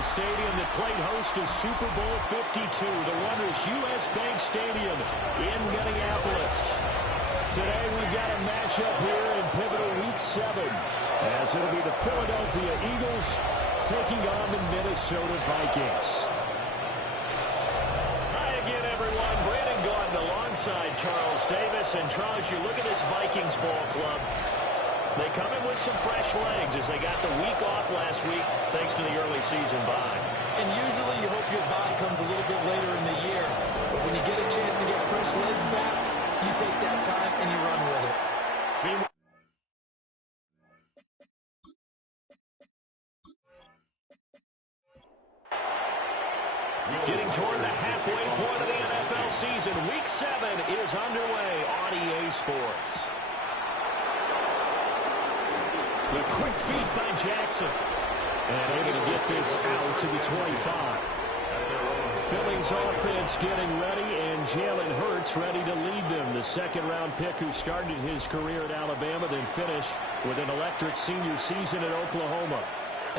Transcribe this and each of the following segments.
the stadium that played host to Super Bowl 52, the wondrous U.S. Bank Stadium in Minneapolis. Today we've got a matchup here in pivotal Week 7, as it'll be the Philadelphia Eagles taking on the Minnesota Vikings. Hi again, everyone. Brandon Gordon alongside Charles Davis. And Charles, you look at this Vikings ball club. They come in with some fresh legs as they got the week off last week thanks to the early season bye. And usually you hope your bye comes a little bit later in the year. But when you get a chance to get fresh legs back, you take that time and you run with it. Getting toward the halfway point of the NFL season, Week 7 is underway on EA Sports. The quick feed by Jackson. And able to get this out to the 25. Philly's offense getting ready, and Jalen Hurts ready to lead them. The second-round pick who started his career at Alabama, then finished with an electric senior season at Oklahoma.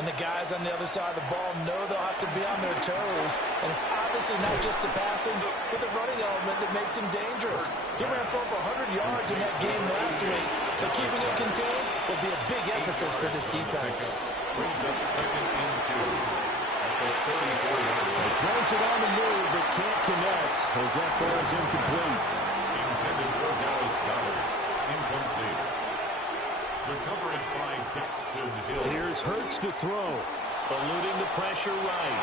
And the guys on the other side of the ball know they'll have to be on their toes. And it's obviously not just the passing, but the running element that makes him dangerous. He ran for over 100 yards in that game last week. So keeping him contained will be a big emphasis for this defense. Brings up second and 2 at the 34-yard line. He throws it on the move, but can't connect as that falls incomplete. Intended for Dallas Goddard. Incomplete. The coverage by Daxton Hill. Here's Hurts to throw. Eluding the pressure right.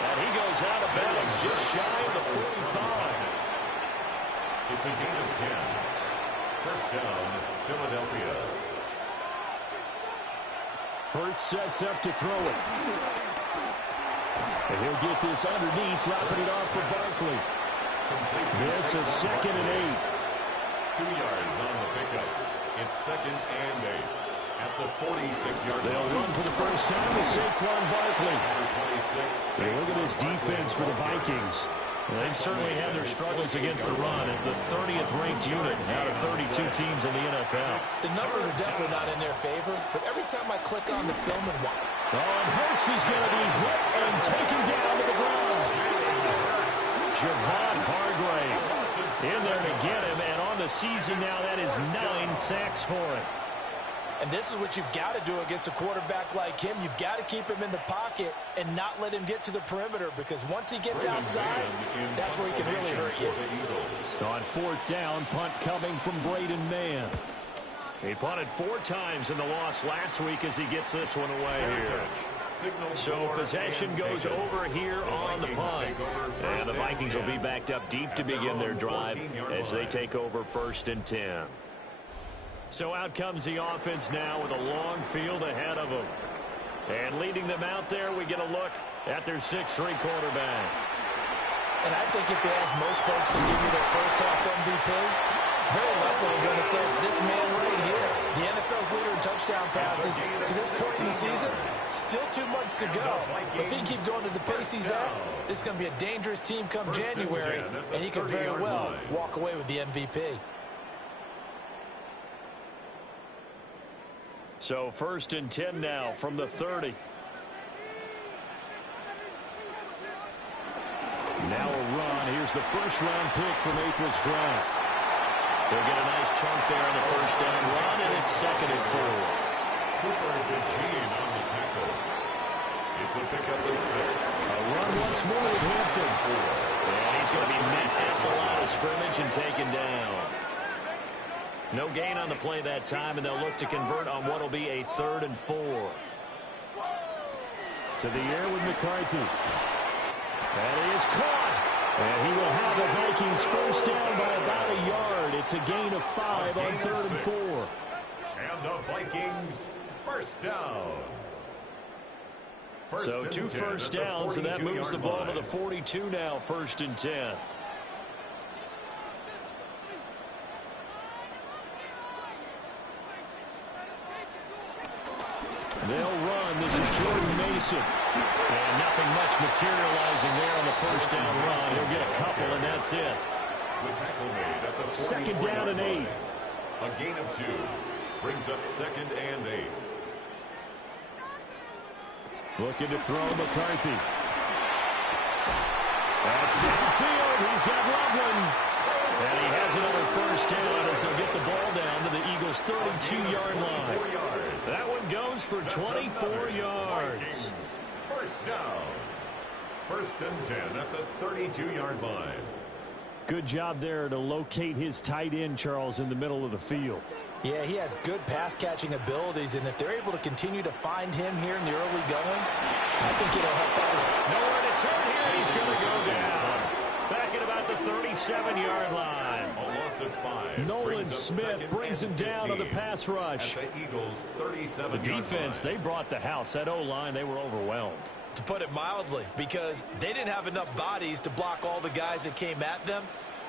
And he goes out of bounds just shy of the 45. It's a gain of 10. First down, Philadelphia. Hurts sets up to throw it. And he'll get this underneath, dropping it off for Barkley. This is second and 8. 2 yards on the pickup. It's second and 8 at the 46-yard line. They'll run for the first time with Saquon Barkley. Hey, look at this defense for the Vikings. Well, they've certainly had their struggles against the run at the 30th ranked unit out of 32 teams in the NFL. The numbers are definitely not in their favor, but every time I click on the film and watch. Oh, and Hurts is going to be hit and taken down to the ground. Javon Hargrave in there to get him, and on the season now, that is 9 sacks for him. And this is what you've got to do against a quarterback like him. You've got to keep him in the pocket and not let him get to the perimeter, because once he gets outside, that's where he can really hurt you. On fourth down, punt coming from Braden Mann. He punted 4 times in the loss last week as he gets this one away here. So possession goes over here on the punt. And the Vikings will be backed up deep to begin their drive as they take over first and 10. So out comes the offense now with a long field ahead of them. And leading them out there, we get a look at their 6'3" quarterback. And I think if you ask most folks to give you their first half MVP, very likely they're going to say it's this man right here. The NFL's leader in touchdown passes to this point in the season. Still 2 months to go. If he can keep going to the pace he's at, this is going to be a dangerous team come January, and he could very well walk away with the MVP. So first and 10 now from the 30. Now a run. Here's the first-round pick from April's draft. They'll get a nice chunk there on the first down run, and it's second and 4. Cooper DeJean on the tackle. It's a pickup of 6. A run once more with Hampton. And he's going to be met at the line of scrimmage and taken down. No gain on the play that time, and they'll look to convert on what will be a 3rd and 4. To the air with McCarthy. That is caught. And he will have the Vikings first down by about a yard. It's a gain of 5 on 3rd and 4. And the Vikings first down. So 2 first downs, and that moves the ball to the 42 now, first and 10. They'll run. This is Jordan Mason. And nothing much materializing there on the first down run. He'll get a couple, and that's it. Second down and 8. A gain of 2. Brings up second and 8. Looking to throw McCarthy. That's downfield. He's got Loveland. And he has another first down as they'll get the ball down to the Eagles' 32-yard line. That one goes for 24 yards. First down. First and 10 at the 32-yard line. Good job there to locate his tight end, Charles, in the middle of the field. Yeah, he has good pass-catching abilities, and if they're able to continue to find him here in the early going, I think it'll help out. Nowhere to turn here. He's going to go down. Back at about the 37-yard line. A loss of 5. Nolan Smith brings him down on the pass rush. At the Eagles' 37-yard line. The defense, they brought the house. That O-line, they were overwhelmed. To put it mildly, because they didn't have enough bodies to block all the guys that came at them.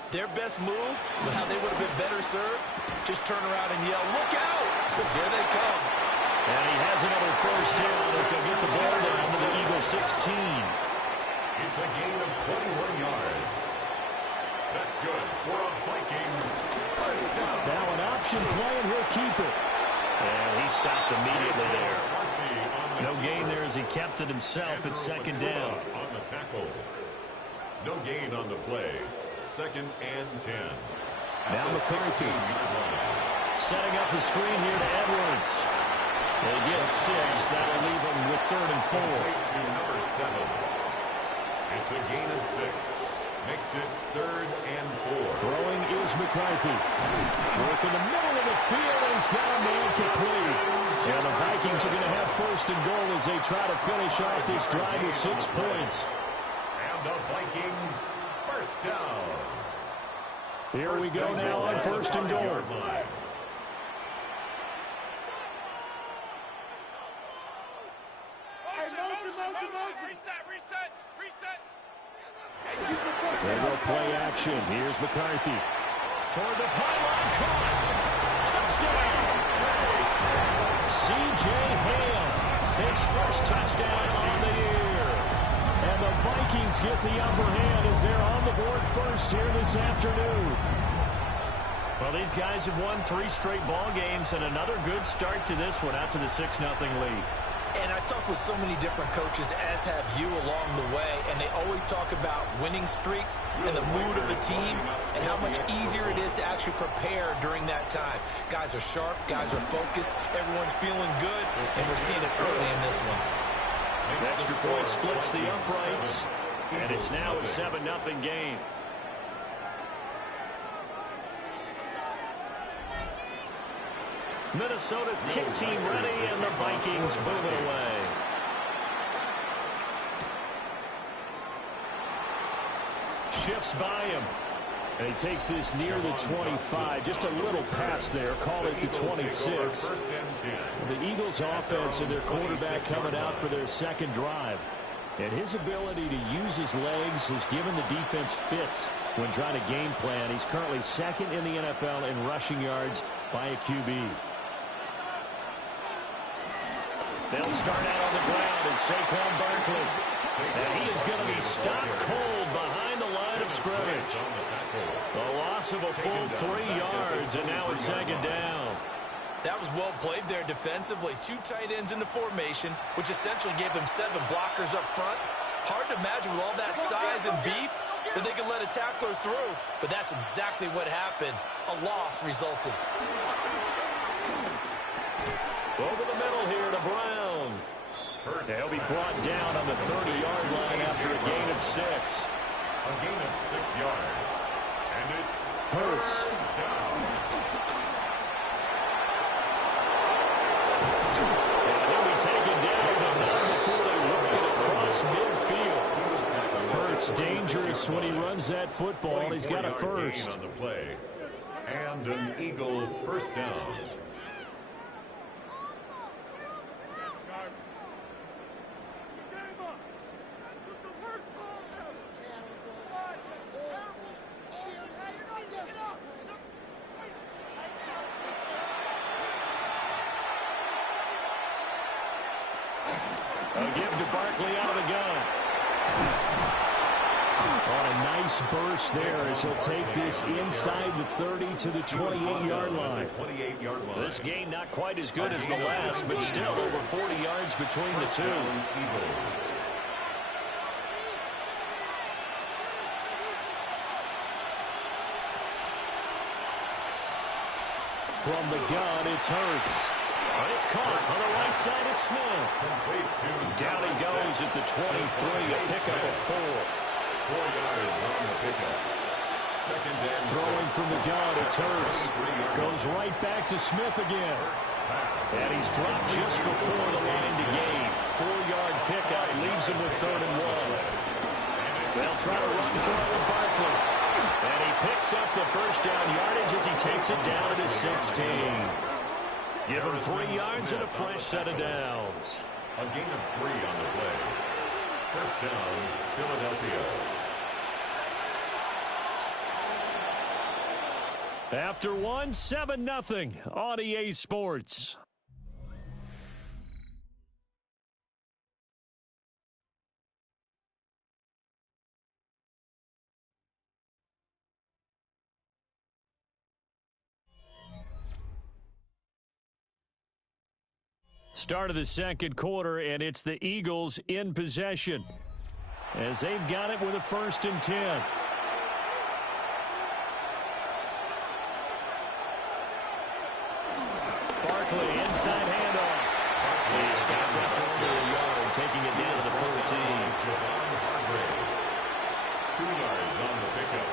Their best move, how they would have been better served, just turn around and yell, "Look out!" Because here they come. And he has another first down as they get the ball down to the Eagles' 16. It's a gain of 21 yards. That's good for a Vikings first down. Now an option play, and he'll keep it. And he stopped immediately there. No gain there as he kept it himself at second down. On the tackle. No gain on the play. Second and 10. Now McCarthy. Setting up the screen here to Edwards. They get 6. That'll leave them with 3rd and 4. To number 7. It's a gain of 6. Makes it 3rd and 4. Throwing is McCarthy. Work in the middle of the field, and he's got a man complete. And the Vikings are going to have 1st and goal as they try to finish off this drive with 6 points. And the Vikings first down. Here we go now on 1st and goal. They will play action. Here's McCarthy. Toward the pylon, caught. Touchdown. C.J. Ham, his first touchdown on the year. And the Vikings get the upper hand as they're on the board first here this afternoon. Well, these guys have won 3 straight ball games, and another good start to this one, out to the 6-0 lead. And I've talked with so many different coaches, as have you along the way, and they always talk about winning streaks and the mood of the team and how much easier it is to actually prepare during that time. Guys are sharp, guys are focused, everyone's feeling good, and we're seeing it early in this one. The extra point splits the uprights, and it's now a 7-0 game. Minnesota's kick team ready, and the Vikings boom it away. Shifts by him. And he takes this near the 25. Just a little pass there. Call it the 26. The Eagles offense and their quarterback coming out for their second drive. And his ability to use his legs has given the defense fits when trying to game plan. He's currently 2nd in the NFL in rushing yards by a QB. They'll start out on the ground, and Saquon Barkley. And he is going to be stopped cold behind the line of scrimmage. A loss of a full 3 yards, and now it's 2nd down. That was well played there defensively. 2 tight ends in the formation, which essentially gave them 7 blockers up front. Hard to imagine with all that size and beef that they could let a tackler through, but that's exactly what happened. A loss resulted. Over the middle here to Brown. He'll be brought down on the 30-yard line after a gain of 6. A gain of 6 yards. And it's Hurts. down. And he'll be taken down, but not before they work it across midfield. Hurts dangerous when he runs that football. He's got a first. On the play. And an Eagle first down. A give to Barkley out of the gun. On a nice Nice burst there as he'll take this inside the 30 to the 28-yard line. This game not quite as good as the last, but still over 40 yards between the two. From the gun, it's Hurts. It's caught on the right side. It's Smith. Down he goes at the 23, a pickup of 4. 4 yards on the pickup. Second and throwing from the gun, it's Hurts. Goes right back to Smith again. And he's dropped just before the line to gain. 4-yard pickup leaves him with 3rd and 1. They'll try to run through with Barkley. And he picks up the first down yardage as he takes it down to 16. Give him 3 yards and a fresh set of downs. A gain of 3 on the play. First down, Philadelphia. After 1, 7-0 on EA Sports. Start of the second quarter, and it's the Eagles in possession as they've got it with a 1st and 10. Barkley, inside handoff. He stopped after under a yard, taking it down to the 14. 2 yards on the pickup.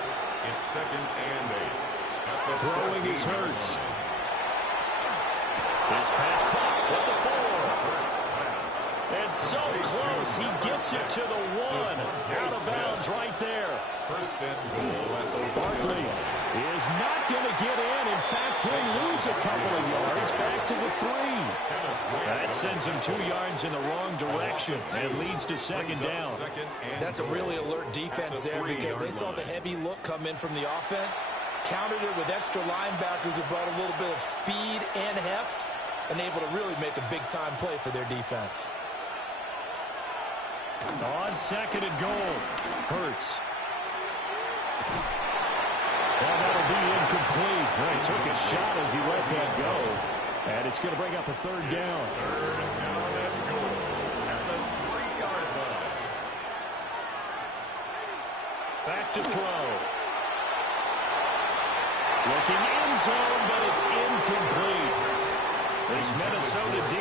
It's 2nd and 8. Throwing his Hurts. This pass caught with the 4. And so close, he gets it to the 1. Out of bounds right there. First and goal at the Barkley is not going to get in. In fact, he'll lose a couple of yards back to the 3. That sends him 2 yards in the wrong direction and leads to 2nd down. That's a really alert defense there because they saw the heavy look come in from the offense, countered it with extra linebackers who brought a little bit of speed and heft, and able to really make a big-time play for their defense. On 2nd and goal, Hurts. Well, that'll be incomplete. Well, he took a shot as he let that go. And it's going to bring up a 3rd down. 3rd down and goal at the 3-yard line. Back to throw. Looking end zone, but it's incomplete. This Minnesota D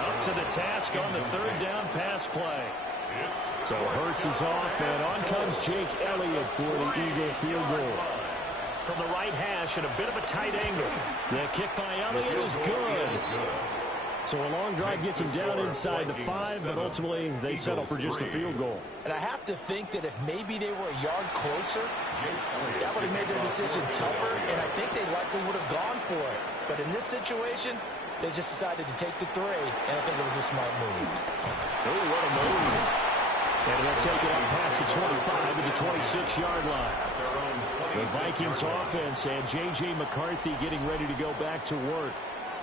up to the task on the 3rd down pass play. So Hurts is off, and on comes Jake Elliott for the Eagle field goal. From the right hash and a bit of a tight angle. The kick by Elliott is good. So a long drive gets him down inside the 5, but ultimately they settle for just the field goal. And I have to think that if maybe they were a yard closer, that would have made their decision tougher, and I think they likely would have gone for it. But in this situation, they just decided to take the 3, and I think it was a smart move. Oh, what a move. And they'll take it up past the 25 to the 26-yard line. The Vikings offense and J.J. McCarthy getting ready to go back to work.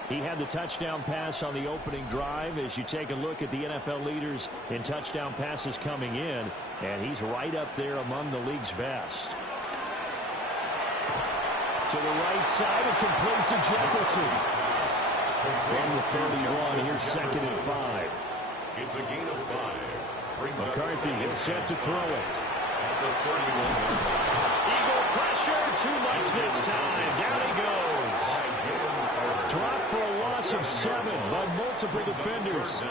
He had the touchdown pass on the opening drive as you take a look at the NFL leaders in touchdown passes coming in, and he's right up there among the league's best. To the right side and complete to Jefferson. From the 31, here's 2nd and 5. It's a gain of 5. McCarthy is set to throw it. At the 31-yard line. Eagle pressure, too much this time. Down he goes. Dropped for a loss of 7 by multiple defenders.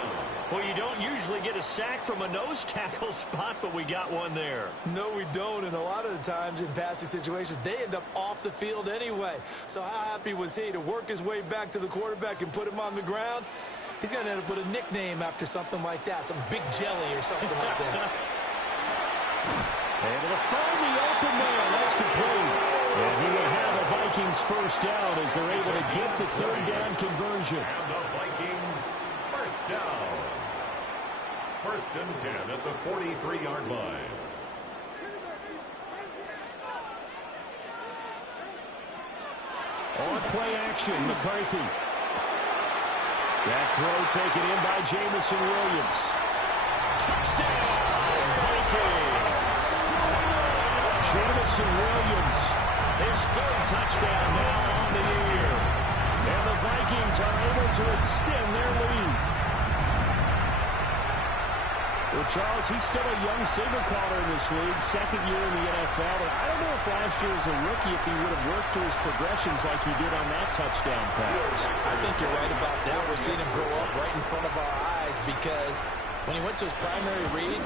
Well, you don't usually get a sack from a nose tackle spot, but we got one there. No, we don't, and a lot of the times in passing situations, they end up off the field anyway. So how happy was he to work his way back to the quarterback and put him on the ground? He's going to end up with a nickname after something like that, some Big Jelly or something like that. Able to find the open man. That's complete. And he will have a Vikings first down as they're able to get the 3rd down conversion. And the Vikings first down. 1st and 10 at the 43-yard line. On play action, McCarthy. That throw taken in by Jamison Williams. Touchdown, Vikings. Jamison Williams, his third touchdown now on the year. And the Vikings are able to extend their lead. Well, Charles, he's still a young signal caller in this league, second year in the NFL. And I don't know if last year as a rookie, if he would have worked through his progressions like he did on that touchdown pass. I think you're right about that. We're seeing him grow up right in front of our eyes because when he went to his primary read,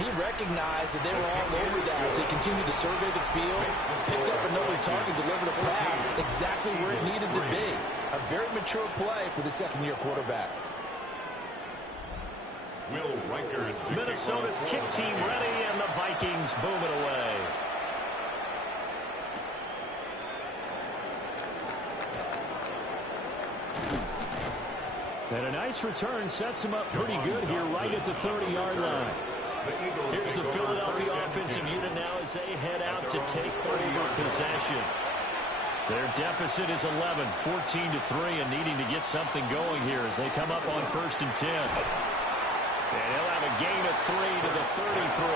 he recognized that they were all over that as they continued to survey the field, picked up another target, delivered a pass exactly where it needed to be. A very mature play for the second-year quarterback. Minnesota's kick team ready, and the Vikings boom it away. And a nice return sets him up pretty good here right at the 30-yard line. Here's the Philadelphia offensive unit now as they head out to take over possession. Their deficit is 11, 14-3, and needing to get something going here as they come up on 1st and 10. And he'll have a gain of 3 to the 33.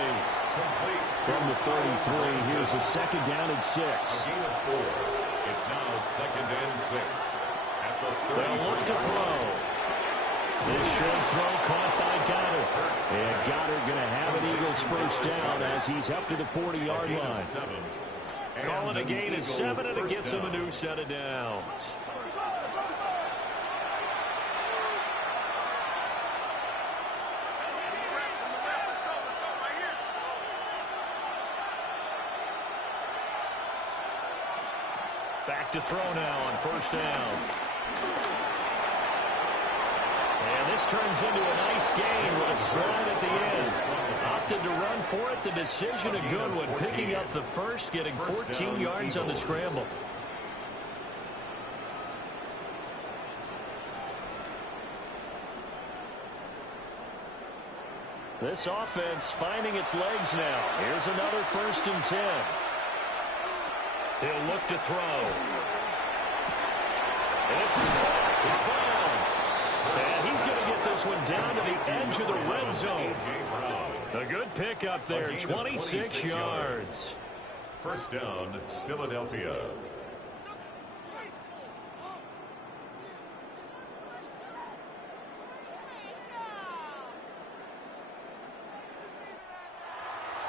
From the 33, here's a second down and 6. It's now 2nd and 6. At the 30. They'll look to throw. This short throw caught by Goddard. And Goddard going to have an Eagles first down as he's up to the 40-yard line. Calling a gain of 7, and it gets him a new set of downs. Back to throw now on 1st down. And this turns into a nice gain with a slide at the end. Opted to run for it. The decision a good one. Picking up the first, getting 14 yards on the scramble. This offense finding its legs now. Here's another 1st and 10. He'll look to throw. And this is caught. It's Brown. And he's going to get this one down to the edge of the red zone. A good pickup there, 26 yards. 1st down, Philadelphia.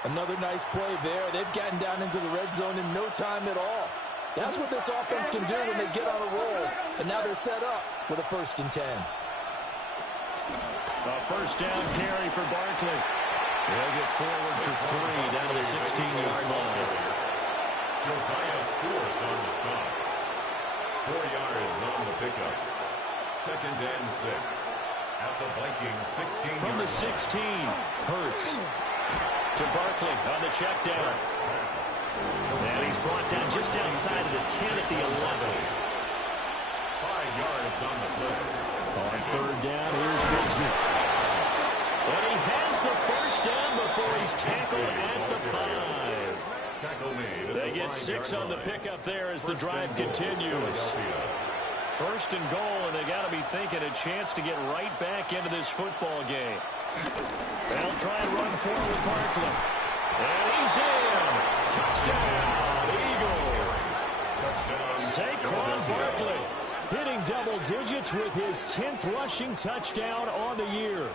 Another nice play there. They've gotten down into the red zone in no time at all. That's what this offense can do when they get on a roll. And now they're set up with a 1st and 10. A 1st down carry for Barkley. They'll get forward for 3 down to the 16-yard line. Josiah Stewart on the stop. 4 yards on the pickup. 2nd and 6. At the Vikings 16. From the 16, Hurts to Barkley on the check down. And he's brought down just outside of the 10 at the 11. 5 yards on the play. On 3rd down, here's Bigsby. And he has the first down before he's tackled at the 5. Tackle made. They get 6 on the pickup there as the drive continues. 1st and goal, and they got to be thinking a chance to get right back into this football game. They'll try and run forward with Barkley. And he's in. Touchdown, Eagles. Saquon Barkley hitting double digits with his 10th rushing touchdown on the year.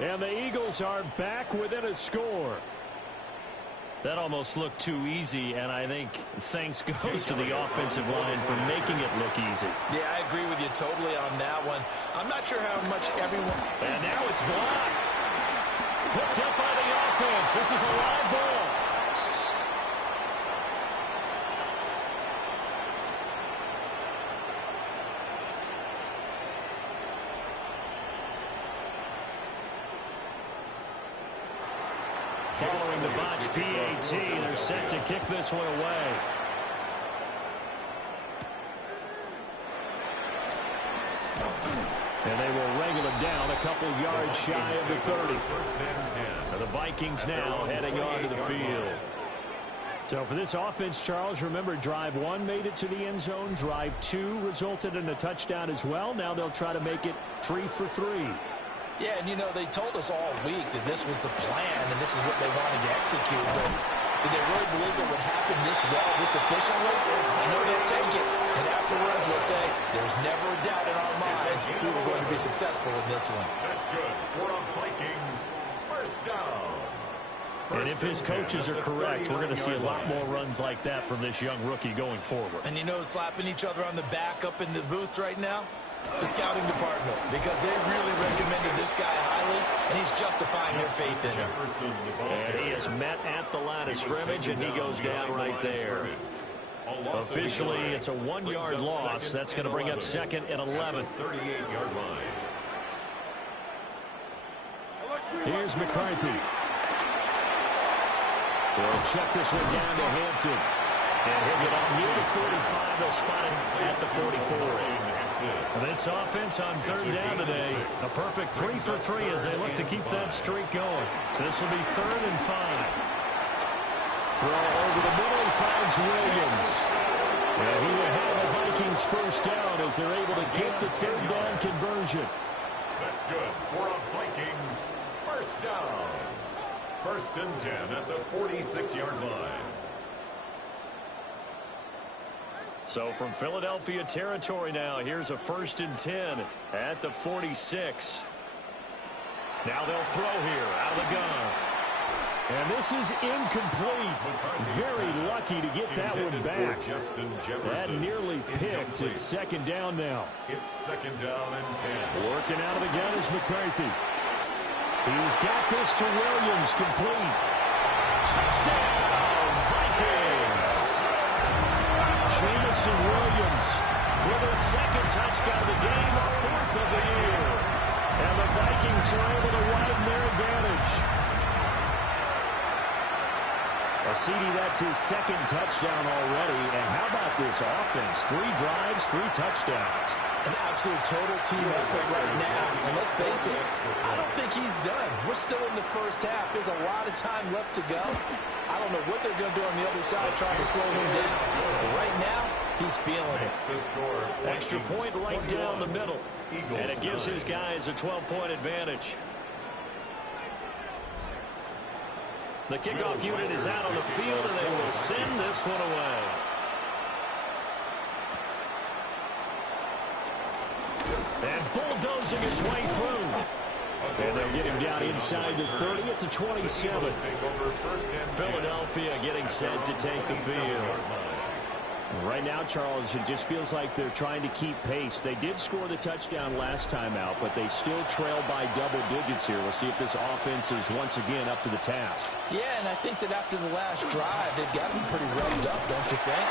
And the Eagles are back within a score. That almost looked too easy, and I think thanks goes to the offensive line for making it look easy. Yeah, I agree with you totally on that one. I'm not sure how much everyone... And now it's blocked. Picked up by the offense. This is a live ball. Following the botch PAT, they're set to kick this one away. And they will wrangle it down a couple yards shy of the 30. And the Vikings now heading onto the field. So for this offense, Charles, remember drive 1 made it to the end zone. Drive 2 resulted in a touchdown as well. Now they'll try to make it 3 for 3. Yeah, and you know, they told us all week that this was the plan and this is what they wanted to execute. But Did they really believe it would happen this well, this efficiently? I know they'll take it. And afterwards, they'll say, there's never a doubt in our minds we were going to be successful in this one. That's good. For the Vikings, first down. And if his coaches are correct, we're going to see a lot more runs like that from this young rookie going forward. And you know, slapping each other on the back up in the booths right now? The scouting department, because they really recommended this guy highly, and he's justifying their faith in him. And he is met at the line of scrimmage, and he goes down right there. Officially, it's a 1-yard loss. That's going to bring up second and 11. 38-yard line. Here's McCarthy. They'll check this one down to Hampton. And he'll get up near the 45. They'll spot him at the 44. This offense on third down today, a perfect 3 for 3 as they look to keep that streak going. This will be 3rd and 5. Throw over the middle, he finds Williams. And he will have the Vikings first down as they're able to get the third down conversion. That's good for a Vikings first down. 1st and 10 at the 46-yard line. So from Philadelphia territory now, here's a 1st and 10 at the 46. Now they'll throw here out of the gun. And this is incomplete. Very lucky to get that one back. That nearly picked. It's 2nd down now. It's 2nd down and 10. Working out of the gun is McCarthy. He's got this to Williams, complete. Touchdown, Vikings! Jamison Williams with his 2nd touchdown of the game, 4th of the year. And the Vikings are able to widen their advantage. CD, that's his 2nd touchdown already. And how about this offense? 3 drives, 3 touchdowns. An absolute total team effort right now. And let's face it, I don't think he's done. We're still in the first half. There's a lot of time left to go. I don't know what they're going to do on the other side trying to slow him down. But right now, he's feeling it. Extra point right down the middle. And it gives his guys a 12-point advantage. The kickoff unit is out on the field, and they will send this one away. And bulldozing his way through. And they'll get him down inside the 30 at the 27. Philadelphia getting set to take the field. Right now, Charles, it just feels like they're trying to keep pace. They did score the touchdown last time out, but they still trail by double digits here. We'll see if this offense is once again up to the task. Yeah, and I think that after the last drive, they've got them pretty revved up, don't you think?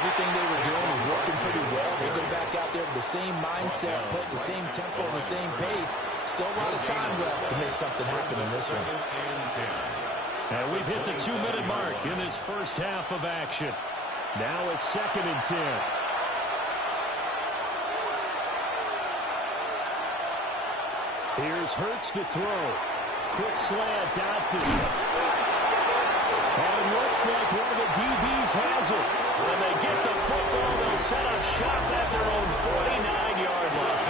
Everything they were doing was working pretty well. They go back out there with the same mindset, put the same tempo and the same pace. Still a lot of time left to make something happen in this one. And we've hit the 2-minute mark in this first half of action. Now a 2nd and 10. Here's Hurts to throw. Quick slant, Dotson. And it looks like one of the DBs has it. When they get the football, they'll set up shop at their own 49-yard line.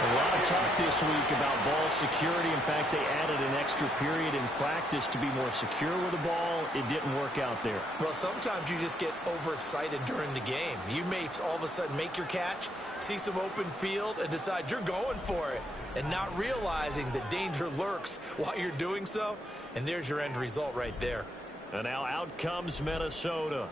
A lot of talk this week about ball security. In fact, they added an extra period in practice to be more secure with the ball. It didn't work out there. Well, sometimes you just get overexcited during the game. You may all of a sudden make your catch, see some open field, and decide you're going for it, and not realizing that danger lurks while you're doing so. And there's your end result right there. And now out comes Minnesota.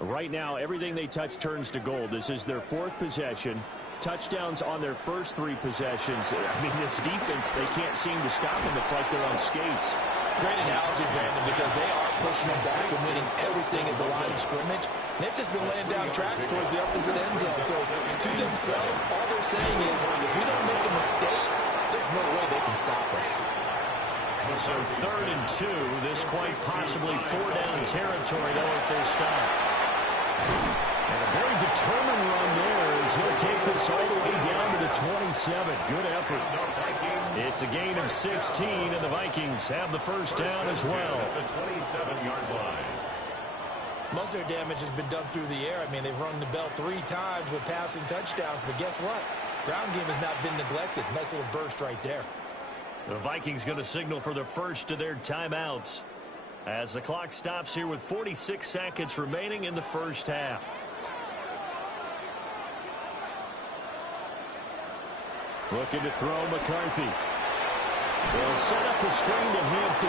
Right now, everything they touch turns to gold. This is their 4th possession. Touchdowns on their first 3 possessions. I mean, this defense, they can't seem to stop them. It's like they're on skates. Great analogy, Brandon, because they are pushing them back and winning everything at the line of scrimmage. They've just been laying down tracks towards the opposite end zone. So to themselves, all they're saying is, if we don't make a mistake, there's no way they can stop us. So 3rd and 2. This quite possibly 4-down territory, though, if they're stopped. And a very determined run there as he'll take this all the way down to the 27. Good effort. It's a gain of 16, and the Vikings have the first down as well. The 27-yard line. Most of their damage has been done through the air. I mean, they've rung the bell 3 times with passing touchdowns, but guess what? Ground game has not been neglected. Nice little burst right there. The Vikings going to signal for the first of their timeouts. as the clock stops here with 46 seconds remaining in the first half. Looking to throw McCarthy. Will set up the screen to Hampton.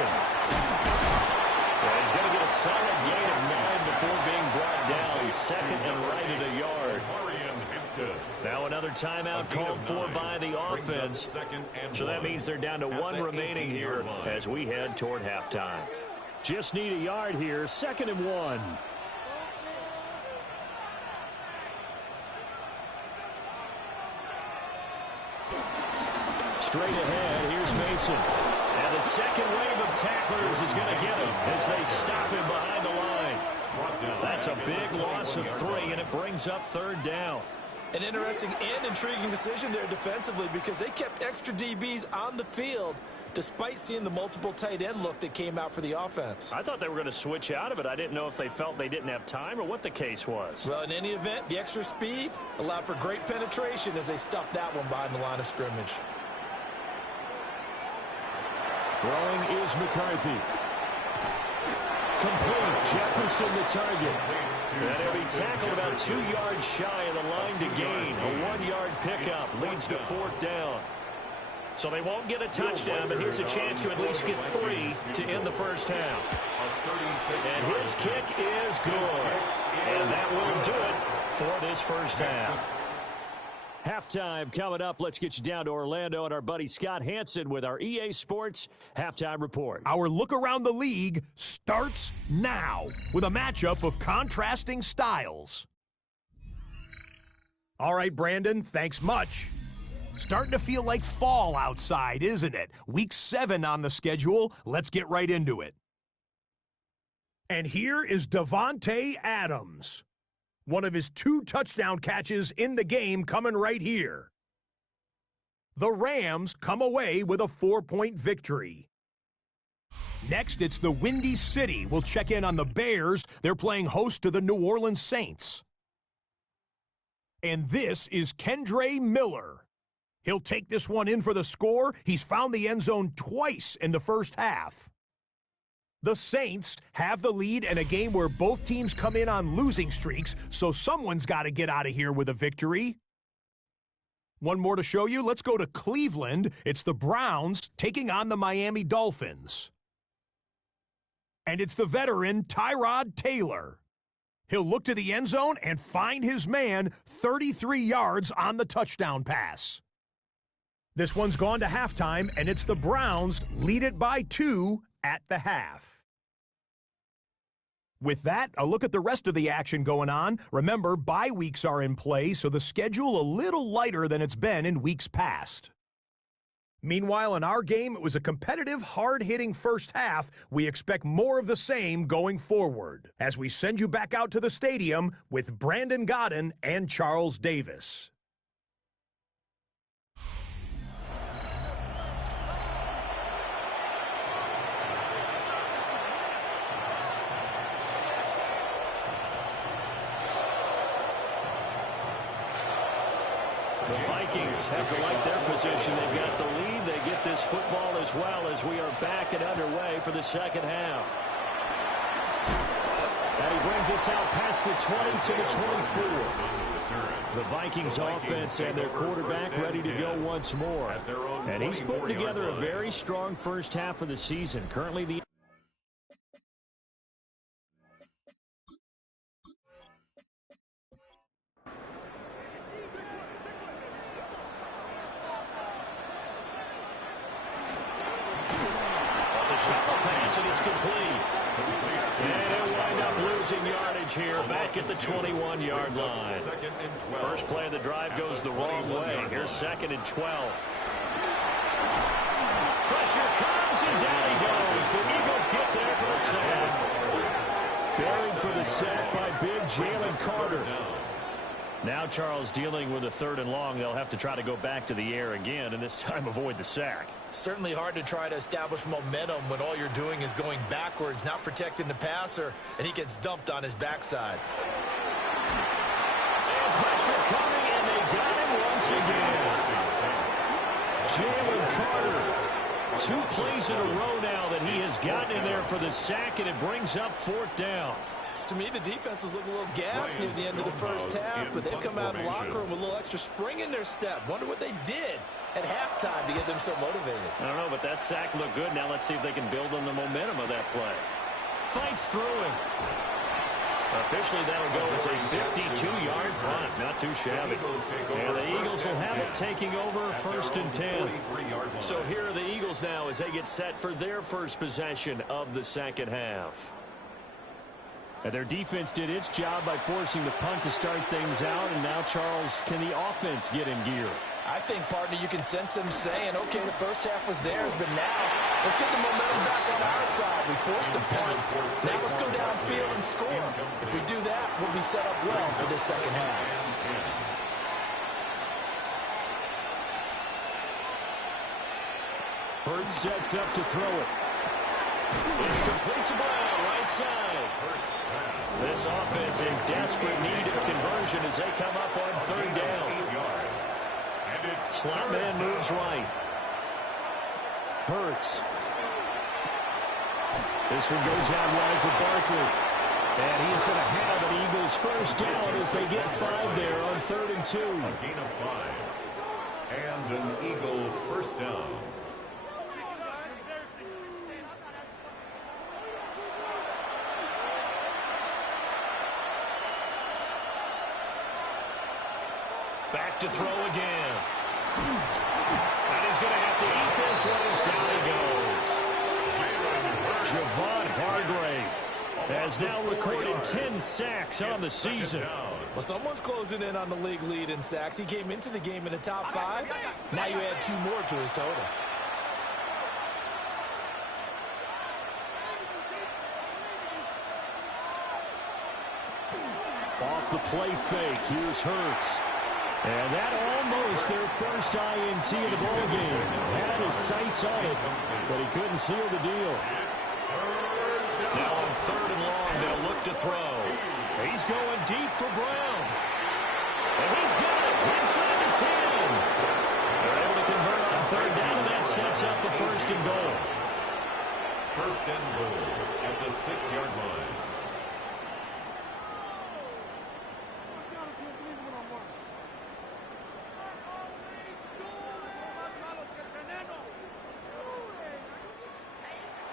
Yeah, he's going to get a solid gain of 9 before being brought down. Second and right at a yard. Now another timeout called for by the offense. So that means they're down to 1 remaining here as we head toward halftime. Just need a yard here. 2nd and 1. Straight ahead, here's Mason. And the second wave of tacklers is going to get him as they stop him behind the line. That's a big loss of 3, and it brings up 3rd down. An interesting and intriguing decision there defensively because they kept extra DBs on the field despite seeing the multiple tight end look that came out for the offense. I thought they were going to switch out of it. I didn't know if they felt they didn't have time or what the case was. Well, in any event, the extra speed allowed for great penetration as they stuffed that one behind the line of scrimmage. Throwing is McCarthy. Complete. Jefferson the target. And he'll be tackled about 2 yards shy of the line to gain. A 1-yard pickup leads to 4th down. So they won't get a touchdown, but here's a chance to at least get 3 to end the first half. And his kick is good. And that will do it for this first half. Halftime coming up. Let's get you down to Orlando and our buddy Scott Hansen with our EA Sports Halftime Report. Our look around the league starts now with a matchup of contrasting styles. All right, Brandon, thanks much. Starting to feel like fall outside, isn't it? Week 7 on the schedule. Let's get right into it. And here is Davante Adams. One of his 2 touchdown catches in the game coming right here. The Rams come away with a 4-point victory. Next, it's the Windy City. We'll check in on the Bears. They're playing host to the New Orleans Saints. And this is Kendre Miller. He'll take this one in for the score. He's found the end zone twice in the first half. The Saints have the lead in a game where both teams come in on losing streaks, so someone's got to get out of here with a victory. One more to show you. Let's go to Cleveland. It's the Browns taking on the Miami Dolphins. And it's the veteran Tyrod Taylor. He'll look to the end zone and find his man 33 yards on the touchdown pass. This one's gone to halftime, and it's the Browns lead it by 2 at the half. With that, a look at the rest of the action going on. Remember, bye weeks are in play, so the schedule a little lighter than it's been in weeks past. Meanwhile, in our game, it was a competitive, hard-hitting first half. We expect more of the same going forward as we send you back out to the stadium with Brandon Godden and Charles Davis. The Vikings have to like their position. They've got the lead. They get this football as well as we are back and underway for the second half. And he brings us out past the 20 to the 24. The Vikings offense and their quarterback ready to go once more. And he's putting together a very strong first half of the season. Currently the and it's complete. And he'll wind up losing yardage here back at the 21-yard line. First play of the drive goes the wrong way. Here's 2nd and 12. Pressure comes and down he goes. The Eagles get there for the sack. Buried for the sack by big Jalen Carter. Now Charles dealing with a 3rd and long. They'll have to try to go back to the air again and this time avoid the sack. Certainly hard to try to establish momentum when all you're doing is going backwards, not protecting the passer, and he gets dumped on his backside. And pressure coming, and they got him once again. Jalen Carter 2 plays in a row now that he has gotten in there for the sack, and it brings up 4th down. To me, the defense was looking a little gassed near the end of the first half, but they've come out of the locker room with a little extra spring in their step. Wonder what they did at halftime to get them so motivated. I don't know, but that sack looked good. Now let's see if they can build on the momentum of that play. Fights through him. Officially, that'll go as a 52-yard punt. Not too shabby. And the Eagles will have it taking over 1st and 10. So here are the Eagles now as they get set for their first possession of the second half. And their defense did its job by forcing the punt to start things out. And now, Charles, can the offense get in gear? I think, partner, you can sense them saying, okay, the first half was theirs, but now let's get the momentum back on our side. We forced a punt. Now let's go downfield and score. If we do that, we'll be set up well for this second half. Hurts sets up to throw it. It's complete to Brown, right side. This offense in desperate need of conversion as they come up on 3rd down. Slot man moves right. Hurts. This one goes out wide for Barkley. And he is going to have an Eagles first down as they get 5 there on 3rd and 2. A gain of 5. And an Eagle first down. Back to throw again. And he's going to have to eat this one as down he goes. Javon Hargrave has now recorded 10 sacks on the season. Well, someone's closing in on the league lead in sacks. He came into the game in the top 5. Now you add 2 more to his total. Off the play fake, here's Hurts. And that almost their first INT of the ballgame. Had his sights on it, but he couldn't seal the deal. Now on 3rd and long, they'll look to throw. He's going deep for Brown. And he's got it inside the 10. They're able to convert on 3rd down, and that sets up the 1st and goal. 1st and goal at the 6-yard line.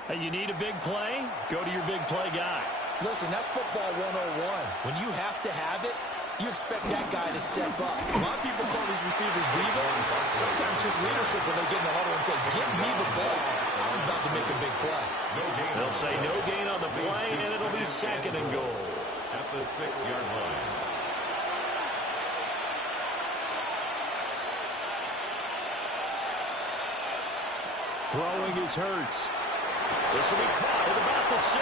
Hey, you need a big play? Go to your big play guy. Listen, that's football 101. When you have to have it, you expect that guy to step up. A lot of people call these receivers divas. Sometimes just leadership when they get in the huddle and say, get me the ball. I'm about to make a big play. They'll say no gain on the play, and it'll be 2nd and goal. At the 6-yard line. Throwing is Hurts. This will be caught at about the 6.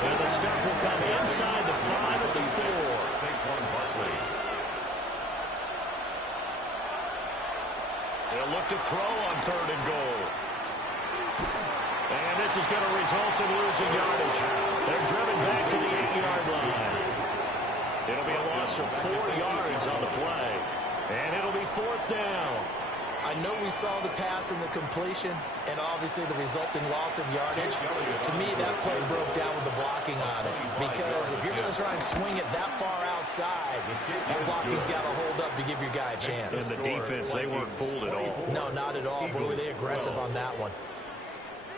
And the stop will come inside the 5 at the 4. Saquon Barkley. They'll look to throw on 3rd and goal. And this is going to result in losing yardage. They're driven back to the 8-yard line. It'll be a loss of 4 yards on the play. And it'll be 4th down. I know we saw the pass and the completion and obviously the resulting loss of yardage. To me, that play broke down with the blocking on it. Because if you're going to try and swing it that far outside, that blocking's got to hold up to give your guy a chance. And the defense, they weren't fooled at all. No, not at all. Boy, were they aggressive on that one.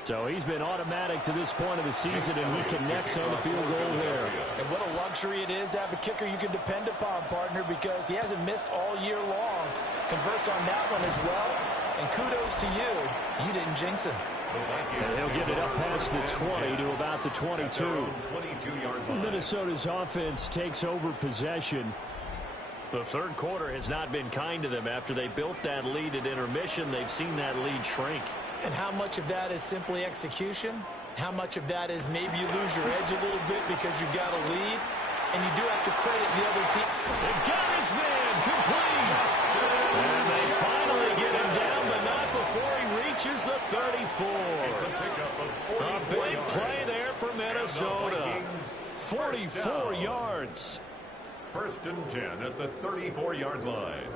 So he's been automatic to this point of the season, and he connects on the field goal there. And what a luxury it is to have a kicker you can depend upon, partner, because he hasn't missed all year long. Converts on that one as well. And kudos to you. You didn't jinx him. And he'll get it up past the 20 to about the 22. Minnesota's offense takes over possession. The 3rd quarter has not been kind to them. After they built that lead at intermission, they've seen that lead shrink. And how much of that is simply execution? How much of that is maybe you lose your edge a little bit because you've got a lead? And you do have to credit the other team. They got his man complete. And they finally get him down, but not before he reaches the 34. A big play there for Minnesota. 44 yards. 1st and 10 at the 34-yard line.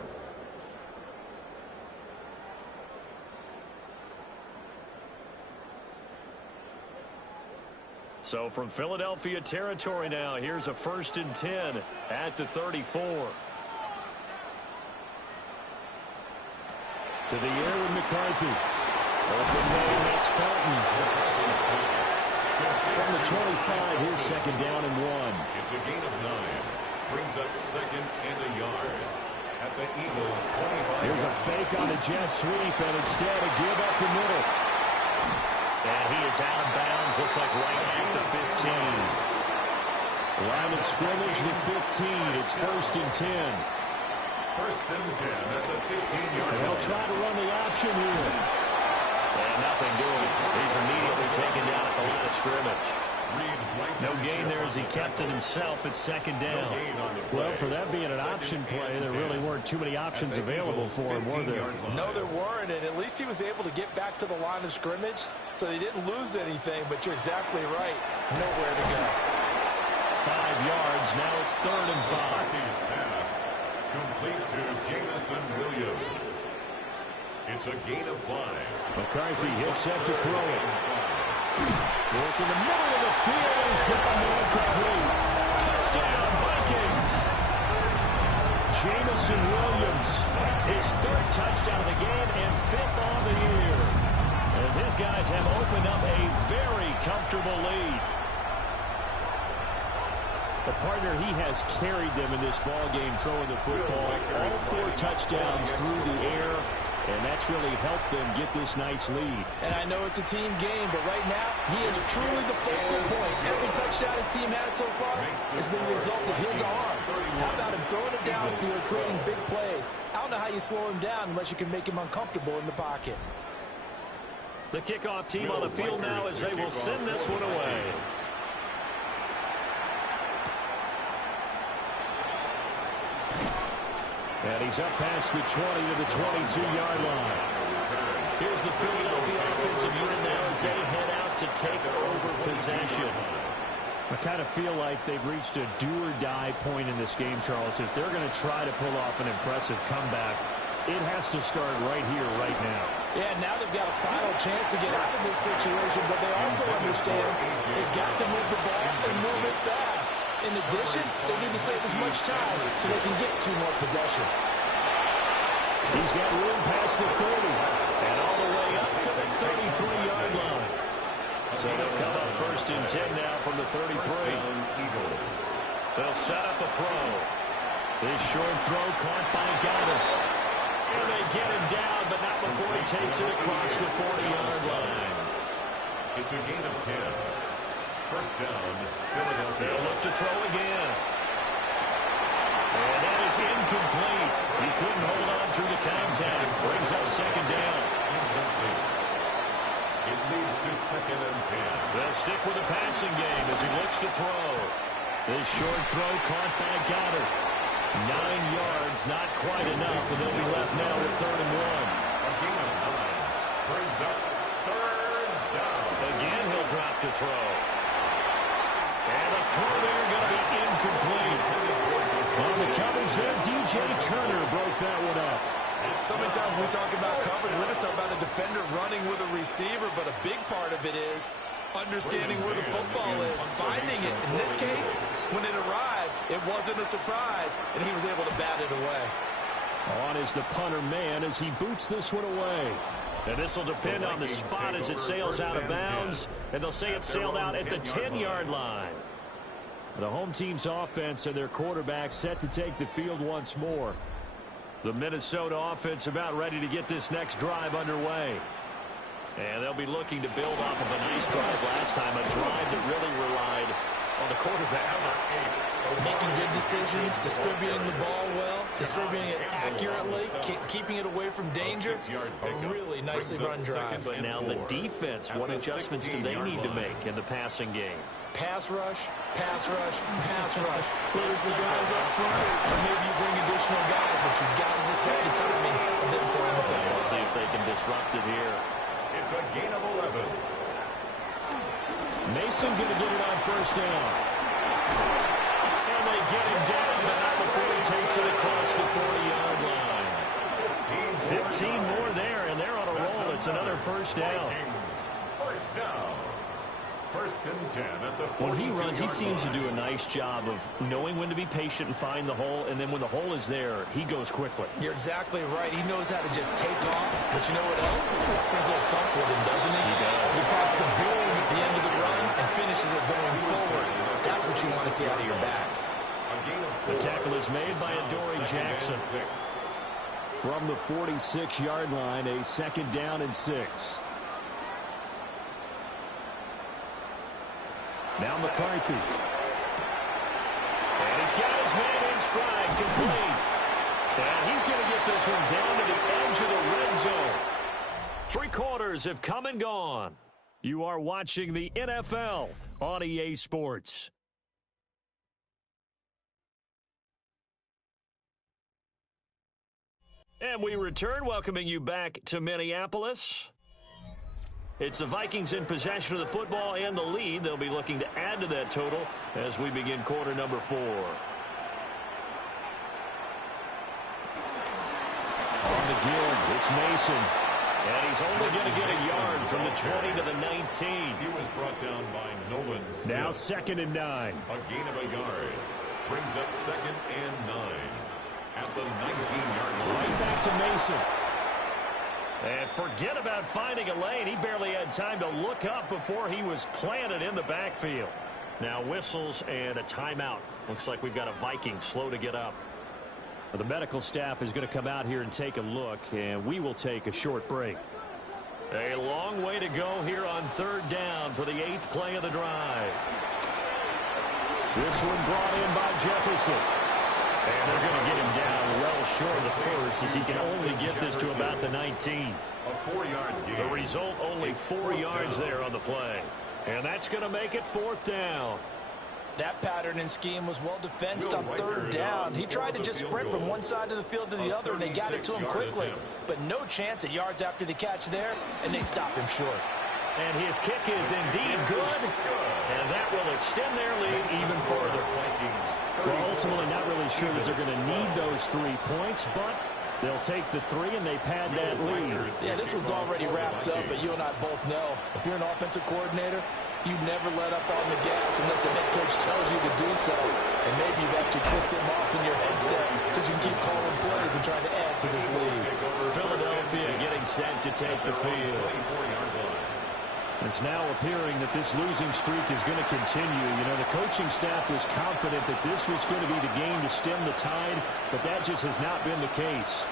So from Philadelphia territory now, here's a 1st and 10 at the 34. To the air with McCarthy. Open man, that's Felton. From the 25, here's 2nd down and 1. It's a gain of 9. Brings up 2nd and a yard. At the Eagles' 25. Here's a fake on a jet sweep, and instead a give up the middle. And he is out of bounds. Looks like right at the 15. Line of scrimmage to 15. It's 1st and 10. 1st and 10 at the 15-yard line. They'll try to run the option here. And nothing doing. He's immediately taken down at the line of scrimmage. No gain there as he kept it himself at 2nd down. Well, for that being an option play, there really weren't too many options available for him, were there? No, there weren't, and at least he was able to get back to the line of scrimmage, so he didn't lose anything, but you're exactly right. Nowhere to go. 5 yards. Now it's 3rd and 5. Vikings pass complete to Jamison Williams. It's a gain of 5. McCarthy, he'll set to throw it. Work in the middle of the field. He's got him incomplete. Touchdown, Vikings. Jamison Williams, his 3rd touchdown of the game and 5th on the year. As his guys have opened up a very comfortable lead. The partner, he has carried them in this ball game throwing the football. All 4 touchdowns through the air. And that's really helped them get this nice lead. And I know it's a team game, but right now, he is truly the focal point. Every touchdown his team has so far has been a result of his arm. How about him throwing it downfield, creating big plays? I don't know how you slow him down unless you can make him uncomfortable in the pocket. The kickoff team on the field now as they will send this one away. And he's up past the 20 to the 22-yard line. Here's the Philadelphia offensive unit now as they head out to take over possession. I kind of feel like they've reached a do-or-die point in this game, Charles. If they're going to try to pull off an impressive comeback, it has to start right here, right now. Yeah, now they've got a final chance to get out of this situation, but they also understand they've got to move the ball and move it fast. In addition, they need to save as much time so they can get 2 more possessions. He's got room past the 30 and all the way up to the 33-yard line. So they'll come up 1st and 10 now from the 33. They'll set up a throw. This short throw caught by Goddard. And they get him down, but not before he takes it across the 40-yard line. It's a gain of 10. 1st down, Philadelphia. They'll look to throw again. And that is incomplete. He couldn't hold on through the contact. Brings up 2nd down. Incomplete. It leads to 2nd and 10. They'll stick with the passing game as he looks to throw. This short throw caught by Goddard. 9 yards, not quite enough, and they'll be left now with 3rd and 1. A gain of 9 brings up 3rd down. Again, he'll drop to throw. And the throw there going to be incomplete. On the coverage there, DJ Turner broke that one up. So many times when we talk about coverage, we're just talking about a defender running with a receiver, but a big part of it is understanding where the football is, finding it. In this case, when it arrived, it wasn't a surprise, and he was able to bat it away. On is the punter man as he boots this one away. And this will depend on the spot as it sails out of bounds. And they'll say it sailed out at the 10-yard line. The home team's offense and their quarterback set to take the field once more. The Minnesota offense about ready to get this next drive underway. And they'll be looking to build off of a nice drive last time, a drive that really relied on the quarterback. Making good decisions, distributing the ball well, distributing it accurately, keeping it away from danger. A really nicely run drive. But now the defense, what adjustments do they need to make in the passing game? Pass rush, pass rush, pass rush. Whether it's the guys up front or maybe you bring additional guys, but you've got to disrupt the timing of them throwing the football. We'll see if they can disrupt it here. It's a gain of 11. Mason going to get it on 1st down. And they get him down, but not before he takes it across the 40-yard line. 15 more there, and they're on a roll. It's another 1st down. 1st down. First and 10 at the 42-yard line. When he runs, he seems to do a nice job of knowing when to be patient and find the hole, and then when the hole is there, he goes quickly. You're exactly right. He knows how to just take off. But you know what else? There's a little thump with him, doesn't he? He does. He pops the boom at the end of the run and finishes it going forward. That's what you want to see out of your backs. The tackle is made by Adoree Jackson. From the 46-yard line, a second down and 6. Now McCarthy. And he's got his man in stride, complete. And he's going to get this one down to the edge of the red zone. 3 quarters have come and gone. You are watching the NFL on EA Sports. And we return, welcoming you back to Minneapolis. It's the Vikings in possession of the football and the lead. They'll be looking to add to that total as we begin quarter number 4. On the give, it's Mason. And he's only going to get a yard from the 20 to the 19. He was brought down by Nolan Smith. Now 2nd and 9. A gain of a yard. Brings up 2nd and 9. At the 19-yard line. Right back to Mason. And forget about finding a lane. He barely had time to look up before he was planted in the backfield. Now whistles and a timeout. Looks like we've got a Viking slow to get up. Well, the medical staff is going to come out here and take a look, and we will take a short break. A long way to go here on 3rd down for the 8th play of the drive. This one brought in by Jefferson. And they're going to get him down well short of the first as he can only get this to about the 19. A 4-yard gain. The result, only 4 yards there on the play. And that's going to make it 4th down. That pattern and scheme was well defensed on 3rd down. He tried to just sprint from one side of the field to the other, and they got it to him quickly. But no chance at yards after the catch there, and they stopped him short. And his kick is indeed good, and that will extend their lead even further. Well, ultimately not really sure that they're going to need those 3 points, but they'll take the 3 and they pad that lead. Yeah, this one's already wrapped up, but you and I both know if you're an offensive coordinator, you never let up on the gas unless the head coach tells you to do so. And maybe you've actually clicked him off in your headset so you can keep calling plays and trying to add to this lead. Philadelphia getting set to take the field. It's now appearing that this losing streak is going to continue. You know, the coaching staff was confident that this was going to be the game to stem the tide, but that just has not been the case.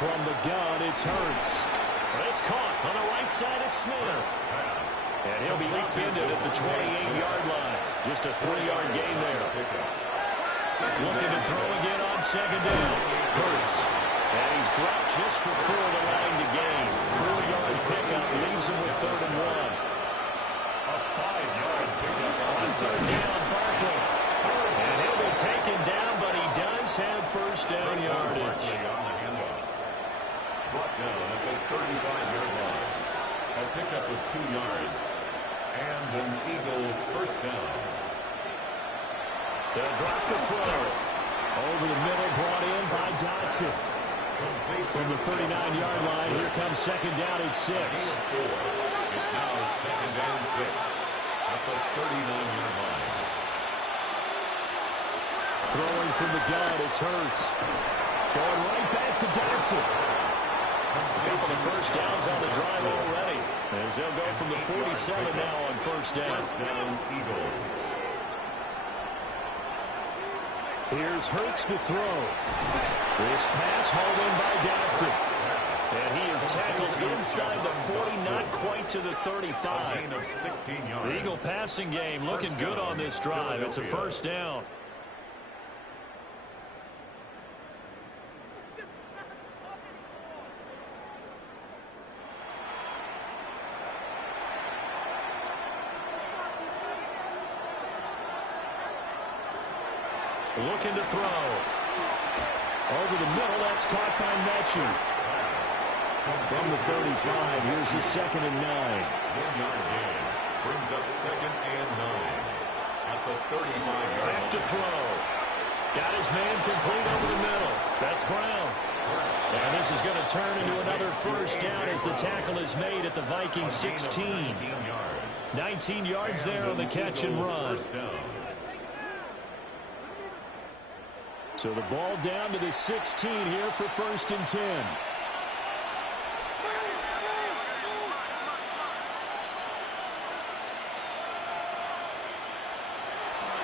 From the gun, it's Hurts. It's caught on the right side. It's Smith. And he'll be upended at the 28-yard line. Just a 3-yard gain there. Looking to throw again on 2nd down. Hurts. And he's dropped just before the line to gain. 4-yard pickup leaves him with 3rd and 1. A 5-yard pickup On 3rd down, Barkley. And he'll be taken down, but he does have 1st down yardage. Brought down at the 35-yard line. A pickup of 2 yards. And an Eagle 1st down. They'll drop the throw. Over the middle, brought in by Dotson. From the 39-yard line, here comes 2nd down at 6. It's now 2nd and 6 at the 39-yard line. Throwing from the gun, it's Hurts. Going right back to Dotson. A couple of 1st downs on the drive already. As they'll go from the 47 now on 1st down. 1st down, Eagles. Here's Hurts to throw. This pass hauled in by Dotson. And he is tackled inside the 40, not quite to the 35. Gain of 16 yards. The Eagle passing game looking good on this drive. It's a 1st down. Looking to throw. Over the middle, that's caught by Mechie. From the 35, here's the 2nd and 9. 1-yard gain. Brings up 2nd and 9. At the 35-yard line. Back to throw. Got his man complete over the middle. That's Brown. And this is going to turn into another 1st down as the tackle is made at the Viking 16. 19 yards there on the catch and run. So the ball down to the 16 here for 1st and 10.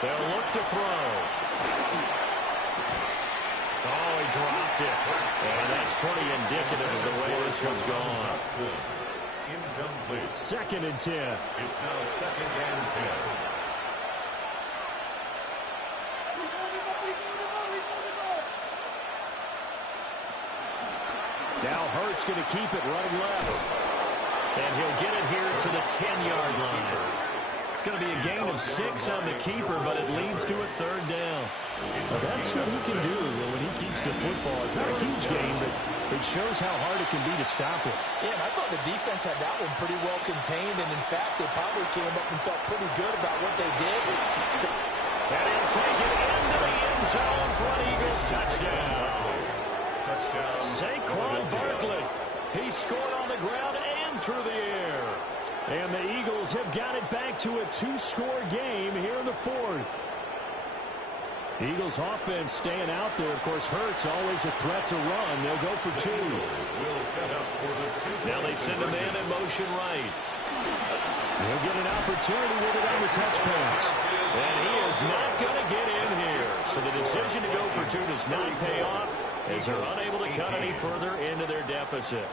They'll look to throw. Oh, he dropped it. And that's pretty indicative of the way this one's gone. Incomplete. 2nd and 10. It's now 2nd and 10. Now Hurts going to keep it running left. And he'll get it here to the 10-yard line. It's going to be a gain of 6 on the keeper, but it leads to a 3rd down. Well, that's what he can do when he keeps the football. It's not a huge gain, but it shows how hard it can be to stop it. Yeah, and I thought the defense had that one pretty well contained, and in fact, they probably came up and felt pretty good about what they did. And he'll take it into the end zone for an Eagles touchdown. Saquon Barkley. He scored on the ground and through the air. And the Eagles have got it back to a 2-score game here in the 4th. Eagles offense staying out there. Of course, Hurts always a threat to run. They'll go for 2. Now they send a man in motion right. He'll get an opportunity with it on the touch pass. And he is not going to get in here. So the decision to go for 2 does not pay off as they're unable to cut any further into their deficit.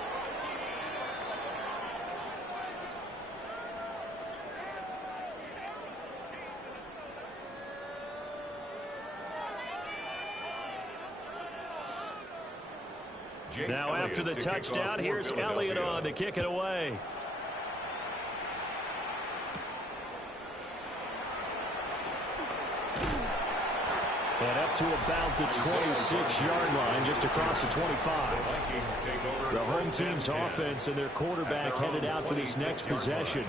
Now after the touchdown, here's Elliott on to kick it away. And up to about the 26-yard line, just across the 25. The home team's offense and their quarterback headed out for this next possession.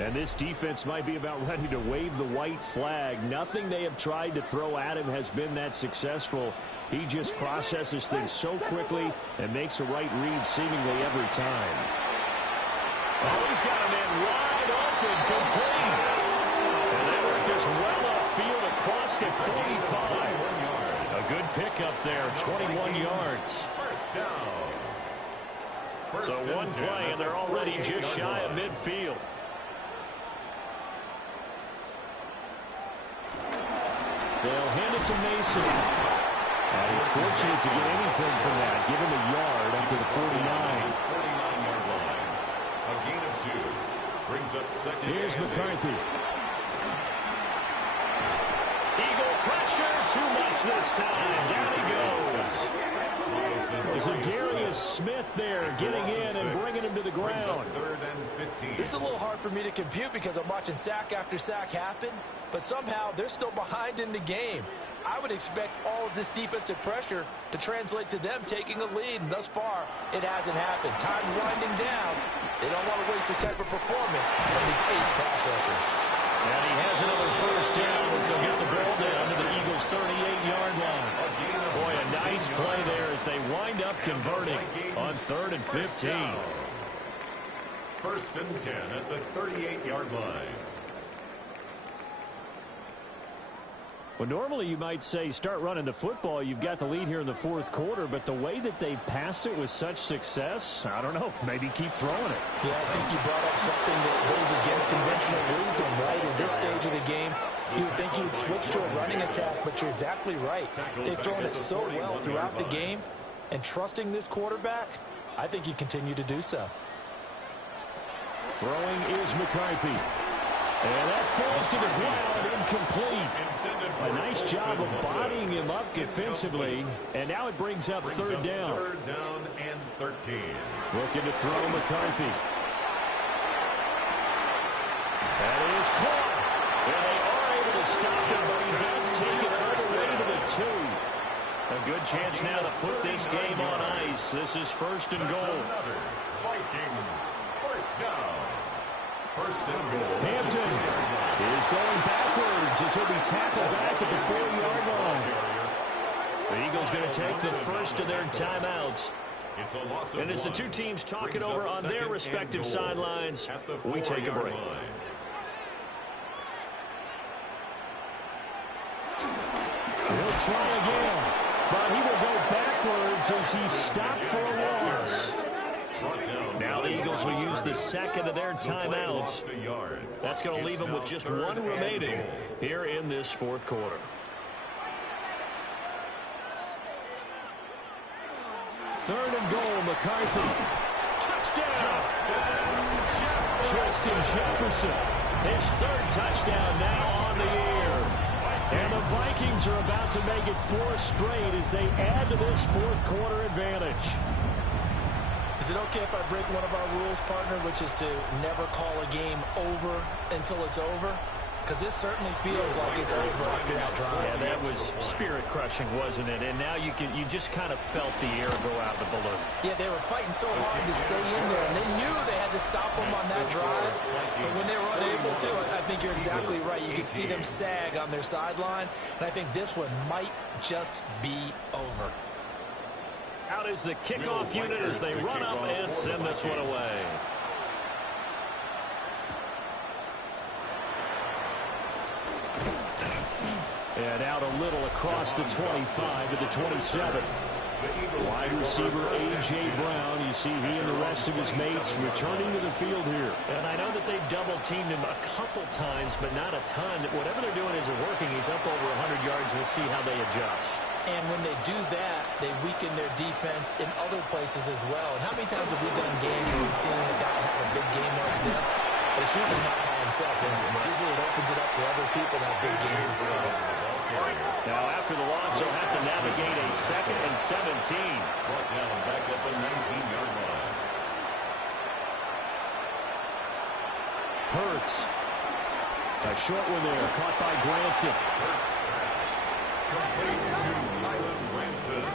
And this defense might be about ready to wave the white flag. Nothing they have tried to throw at him has been that successful. He just processes things so quickly and makes a right read seemingly every time. Oh, he's got a man wide open, complete. And they work this well upfield across the 45. A good pickup there, 21 yards. So one play, and they're already just shy of midfield. They'll hand it to Mason. And he's fortunate to get anything from that. Give him a yard up to the 49. 49-yard line. A gain of 2. Brings up 2nd. Here's McCarthy. Eagle pressure. Too much this time. Down he goes. Was it Darius Smith there getting in and bringing him to the ground? 3rd and 15. This is a little hard for me to compute because I'm watching sack after sack happen, but somehow they're still behind in the game. I would expect all of this defensive pressure to translate to them taking a lead, and thus far, it hasn't happened. Time's winding down. They don't want to waste this type of performance from these ace pass rushers. And he has another 1st down as they'll get the ball down to the Eagles' 38-yard line. Boy, a nice play there as they wind up converting on 3rd and 15. 1st and 10 at the 38-yard line. Well, normally you might say start running the football. You've got the lead here in the 4th quarter, but the way that they've passed it with such success, I don't know, maybe keep throwing it. Yeah, I think you brought up something that goes against conventional wisdom, right? In this stage of the game, you would think you would switch to a running attack, but you're exactly right. They've thrown it so well throughout the game, and trusting this quarterback, I think you continue to do so. Throwing is McCarthy. And that falls to the ground, incomplete. A nice job of bodying him up defensively. And now it brings up 3rd down. 3rd down and 13. Looking to throw McCarthy. That is caught. And they are able to stop him, but he does take it all the way to the 2. A good chance now to put this game on ice. This is 1st and goal. Vikings 1st down. 1st and goal. Hampton is going backwards as he'll be tackled back at the 4-yard line. The Eagles going to take the first of their timeouts. It's a loss of and as the 1. two teams talk it over on their respective sidelines, we take a break. try again. But he will go backwards as he stopped for a loss. Now the Eagles will use the second of their timeouts. That's going to leave them with just one remaining here in this fourth quarter. Third and goal, McCarthy. Touchdown! Justin Jefferson. His third touchdown now on the year. And the Vikings are about to make it 4 straight as they add to this fourth quarter advantage. Is it okay if I break one of our rules, partner, which is to never call a game over until it's over? Because this certainly feels like it's over after that drive. Yeah, that was spirit-crushing, wasn't it? And now you just kind of felt the air go out of the balloon. Yeah, they were fighting so hard to stay in there, and they knew they had to stop them on that drive. But when they were unable to, I think you're exactly right. You could see them sag on their sideline, and I think this one might just be over. Out is the kickoff unit as they run up and send this one away. And out a little across the 25 to the 27. Wide receiver A.J. Brown. You see he and the rest of his mates returning to the field here. And I know that they've double-teamed him a couple times, but not a ton. Whatever they're doing isn't working. He's up over 100 yards. We'll see how they adjust. And when they do that, they weaken their defense in other places as well. And how many times have we done games where we've seen a guy have a big game like this? But it's usually not by himself, is it? Usually it opens it up for other people to have big games as well. Now, after the loss, they'll have to navigate a 2nd and 17. Brought down back at the 19-yard line. Hurts. A short one there, caught by Granson. Hurts pass. Complete to Kylan Granson.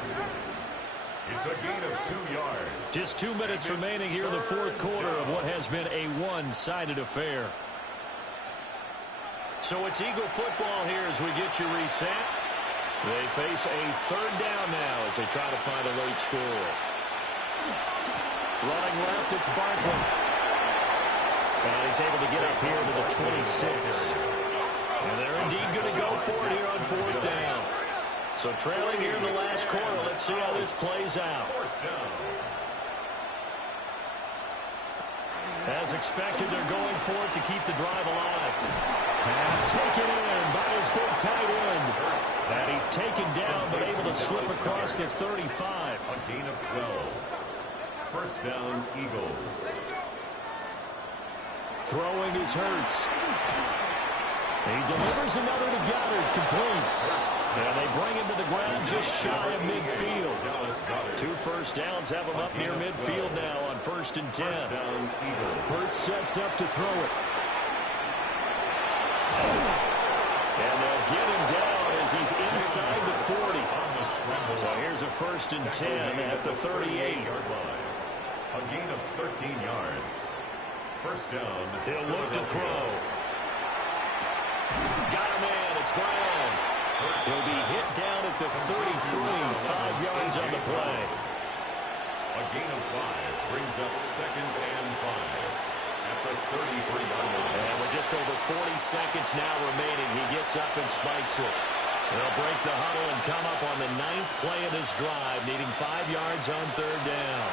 It's a gain of 2 yards. Just 2 minutes remaining here in the fourth quarter of what has been a one-sided affair. So it's Eagle football here as we get you reset. They face a third down now as they try to find a late score. Running left, it's Barkley. And he's able to get up here to the 26. And they're indeed going to go for it here on fourth down. So trailing here in the last quarter. Let's see how this plays out. As expected, they're going for it to keep the drive alive. Pass taken in by his big tight end. And he's taken down, but able to slip across the 35. A gain of 12. First down, Eagles. Throwing is Hurts. He delivers another to Goddard, complete. And they bring him to the ground just shy of midfield. 2 first downs have him up near midfield now on 1st and 10. Hurts sets up to throw it. And they'll get him down as he's inside the 40. So here's a 1st and 10 at the 38. A gain of 13 yards. First down. He'll look to throw. Got a man. It's Brown. He'll be hit down at the 33. 5 yards on the play. A gain of 5 brings up 2nd and 5 at the 33-yard line. And with just over 40 seconds now remaining, he gets up and spikes it. They'll break the huddle and come up on the 9th play of this drive, needing 5 yards on 3rd down.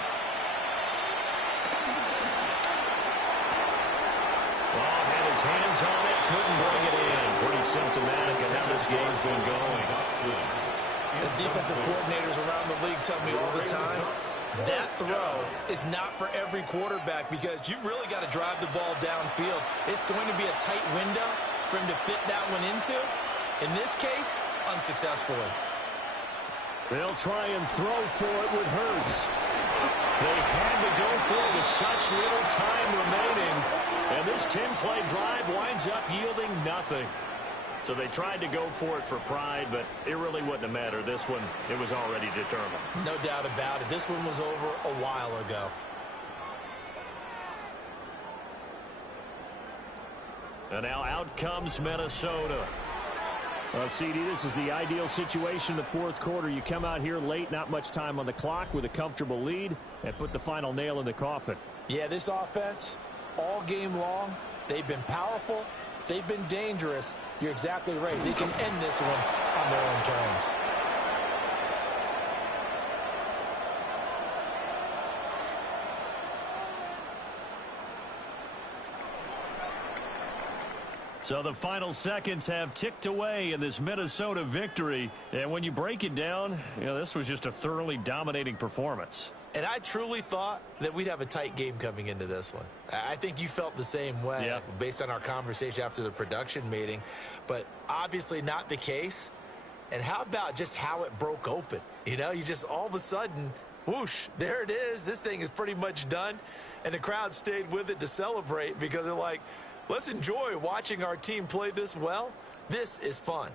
His hands on it, couldn't bring it in. Pretty symptomatic of how this game's been going. As defensive coordinators around the league tell me all the time, that throw is not for every quarterback because you've really got to drive the ball downfield. It's going to be a tight window for him to fit that one into. In this case, unsuccessfully. They'll try and throw for it with Hurts. They had to go for it with such little time remaining. And this 10-play drive winds up yielding nothing. So they tried to go for it for pride, but it really wouldn't have mattered. This one, it was already determined. No doubt about it. This one was over a while ago. And now out comes Minnesota. Well, CD, this is the ideal situation in the fourth quarter. You come out here late, not much time on the clock with a comfortable lead, and put the final nail in the coffin. Yeah, this offense, all game long, they've been powerful. They've been dangerous. You're exactly right. They can end this one on on their own terms. So the final seconds have ticked away in this Minnesota victory. And when you break it down, this was just a thoroughly dominating performance. And I truly thought that we'd have a tight game coming into this one. I think you felt the same way based on our conversation after the production meeting. But obviously not the case. And how about just how it broke open? You just all of a sudden, whoosh, there it is. This thing is pretty much done. And the crowd stayed with it to celebrate because they're like, let's enjoy watching our team play this well. This is fun.